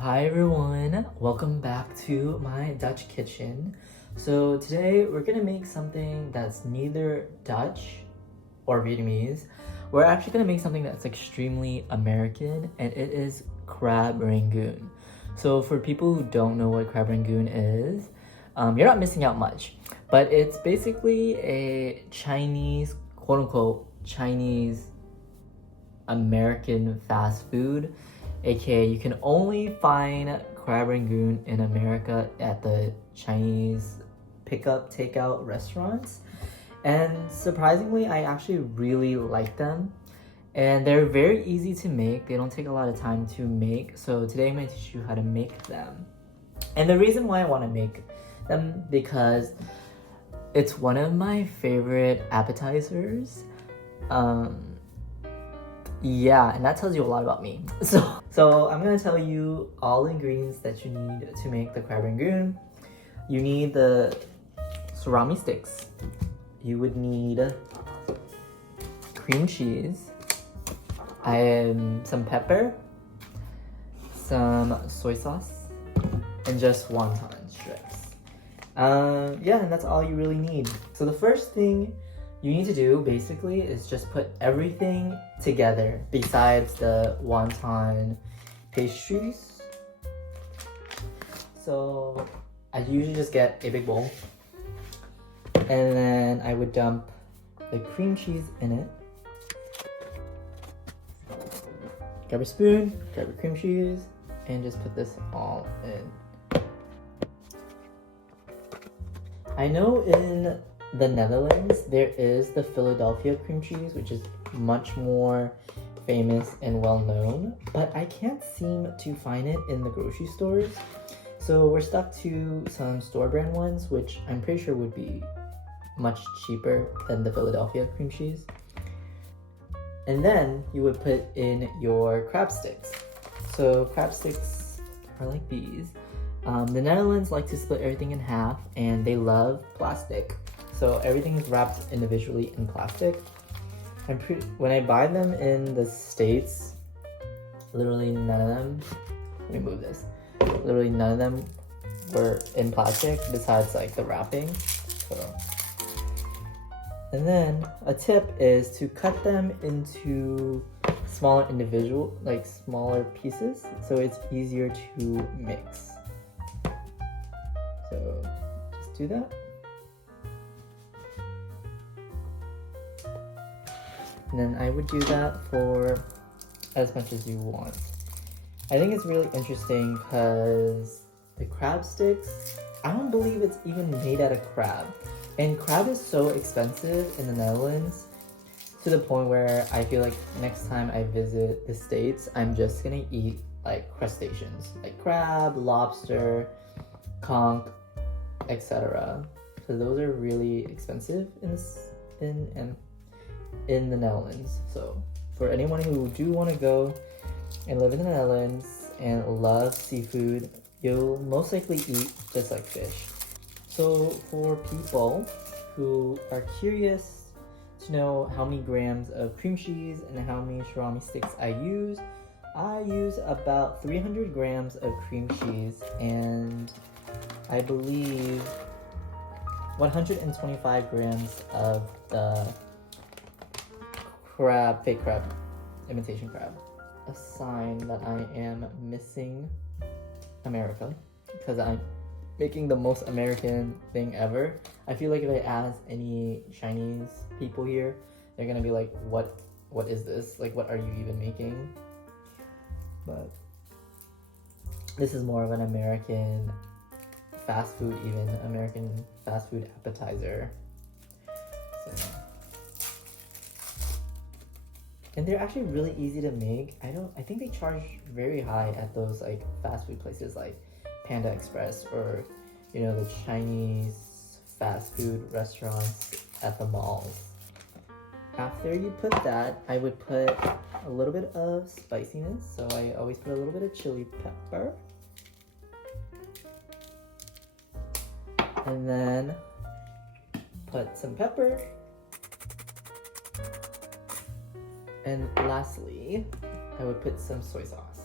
Hi everyone, welcome back to my Dutch kitchen. So today we're gonna make something that's neither Dutch or Vietnamese. We're actually gonna make something that's extremely American, and it is crab rangoon. So for people who don't know what crab rangoon is, you're not missing out much, but it's basically a Chinese, quote unquote, Chinese American fast food, aka you can only find crab rangoon in America at the Chinese pickup takeout restaurants. And surprisingly, I actually really like them, and they're very easy to make. They don't take a lot of time to make, so today I'm going to teach you how to make them. And the reason why I want to make them, because it's one of my favorite appetizers. Yeah, and that tells you a lot about me. So I'm gonna tell you all the ingredients that you need to make the crab rangoon. You need the surimi sticks. You would need cream cheese, some pepper, some soy sauce, and just wonton strips. Yeah, and that's all you really need. So the first thing you need to do basically is just put everything together besides the wonton pastries. So I usually just get a big bowl, and then I would dump the cream cheese in it. Grab a spoon, grab your cream cheese, and just put this all in. I know in the Netherlands there is the Philadelphia cream cheese, which is much more famous and well known, but I can't seem to find it in the grocery stores. So we're stuck to some store brand ones, which I'm pretty sure would be much cheaper than the Philadelphia cream cheese. And then you would put in your crab sticks. So crab sticks are like these. The Netherlands like to split everything in half, and they love plastic. So everything is wrapped individually in plastic. When I buy them in the States, literally none of them, let me move this. Literally none of them were in plastic besides like the wrapping. And then a tip is to cut them into smaller smaller pieces, so it's easier to mix. So just do that. And then I would do that for as much as you want. I think it's really interesting because the crab sticks, I don't believe it's even made out of crab. And crab is so expensive in the Netherlands to the point where I feel like next time I visit the States, I'm just gonna eat like crustaceans, like crab, lobster, conch, etc. So those are really expensive in the Netherlands. So for anyone who do want to go and live in the Netherlands and love seafood, you'll most likely eat just like fish. So for people who are curious to know how many grams of cream cheese and how many surimi sticks I use about 300 grams of cream cheese and I believe 125 grams of the fake crab, imitation crab. A sign that I am missing America, because I'm making the most American thing ever. I feel like if I ask any Chinese people here, they're gonna be like, what is this? Like, what are you even making? But this is more of an American fast food, American fast food appetizer. So. And they're actually really easy to make. I think they charge very high at those like fast food places like Panda Express or the Chinese fast food restaurants at the malls. After you put that, I would put a little bit of spiciness. So I always put a little bit of chili pepper. And then put some pepper. And lastly, I would put some soy sauce.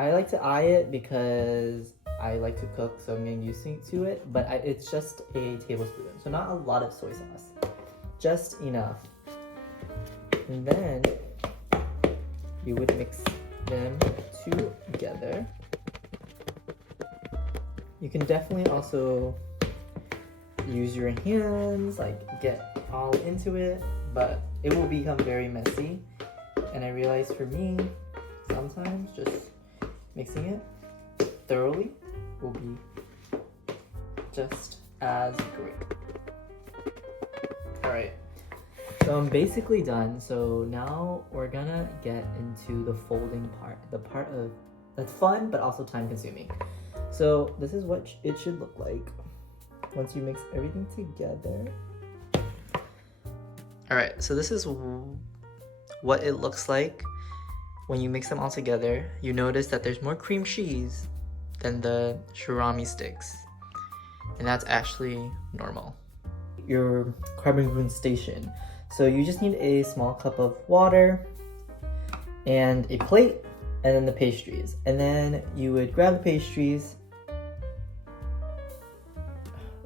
I like to eye it because I like to cook, so I'm getting used to it, but it's just a tablespoon, so not a lot of soy sauce, just enough. And then you would mix them together. You can definitely also use your hands, like get all into it, but it will become very messy. And I realize for me, sometimes just mixing it thoroughly will be just as great. Alright, so I'm basically done. So now we're gonna get into the folding part, the part of that's fun but also time consuming. So this is what it should look like once you mix everything together. Alright, so this is what it looks like when you mix them all together. You notice that there's more cream cheese than the surimi sticks, and that's actually normal. Your crab rangoon station. So you just need a small cup of water and a plate, and then the pastries. And then you would grab the pastries.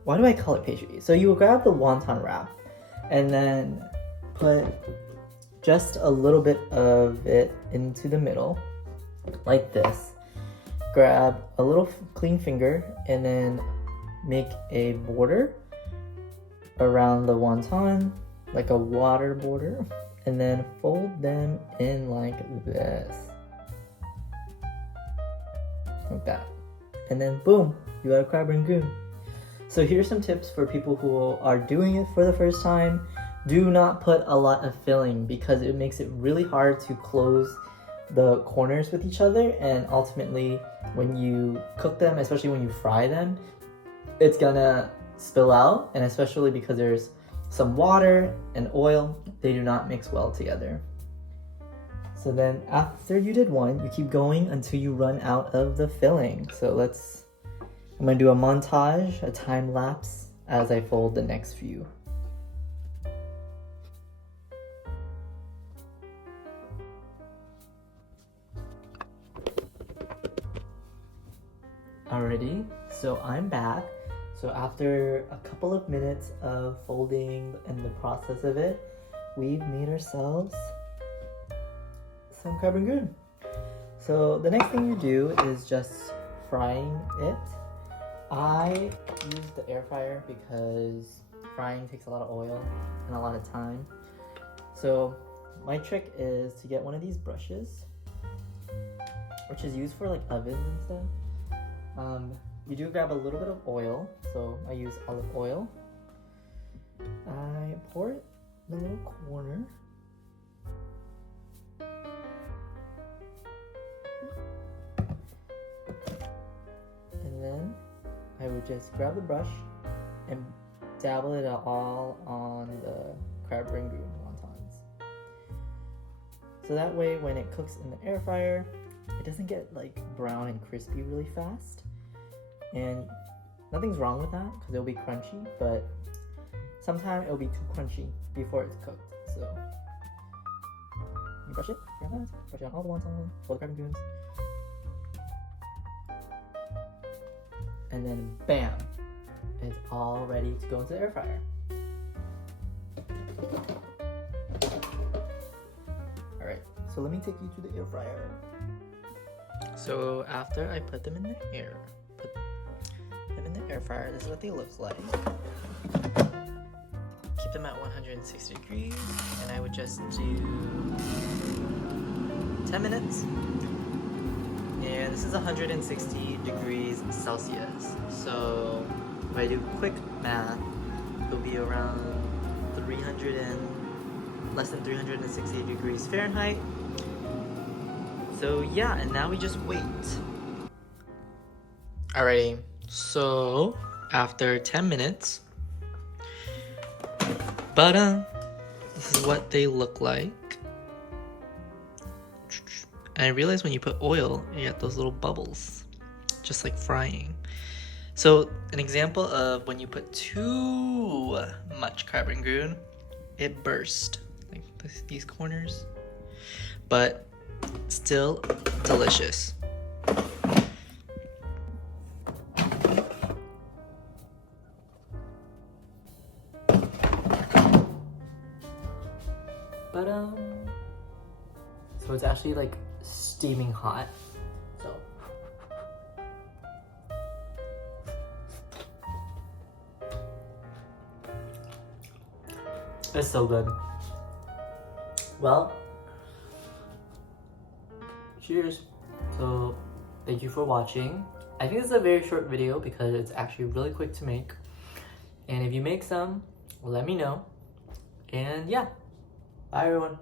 Why do I call it pastry? So you will grab the wonton wrap and then put just a little bit of it into the middle, like this. Grab a little clean finger and then make a border around the wonton, like a water border, and then fold them in like this. Like that. And then boom, you got a crab rangoon. So here's some tips for people who are doing it for the first time. Do not put a lot of filling because it makes it really hard to close the corners with each other, and ultimately when you cook them, especially when you fry them, it's gonna spill out, and especially because there's some water and oil, they do not mix well together. So then after you did one, you keep going until you run out of the filling. So I'm gonna do a montage, a time lapse, as I fold the next few. Alrighty, so I'm back. So after a couple of minutes of folding and the process of it, we've made ourselves some crab rangoon. So the next thing you do is just frying it. I use the air fryer because frying takes a lot of oil and a lot of time. So my trick is to get one of these brushes, which is used for like ovens and stuff. You do grab a little bit of oil, so I use olive oil. I pour it in the little corner. And then I would just grab the brush and dabble it all on the crab rangoon wontons. So that way when it cooks in the air fryer, it doesn't get like brown and crispy really fast. And nothing's wrong with that because it'll be crunchy, but sometimes it'll be too crunchy before it's cooked. So you brush it, brush it on all the wontons, all the crab rangoons. And then bam, it's all ready to go into the air fryer. Alright, so let me take you to the air fryer. So after I put them in the air fryer, this is what they look like. Keep them at 160 degrees, and I would just do 10 minutes. And this is 160 degrees Celsius. So if I do quick math, it'll be around less than 360 degrees Fahrenheit. So yeah, and now we just wait. Alrighty, so after 10 minutes, this is what they look like. And I realized when you put oil, you get those little bubbles, just like frying. So an example of when you put too much crab rangoon, it burst, like these corners, but still delicious. But so it's actually like steaming hot. So it's so good. Well, cheers. So thank you for watching. I think this is a very short video because it's actually really quick to make. And if you make some, let me know. And yeah, bye everyone.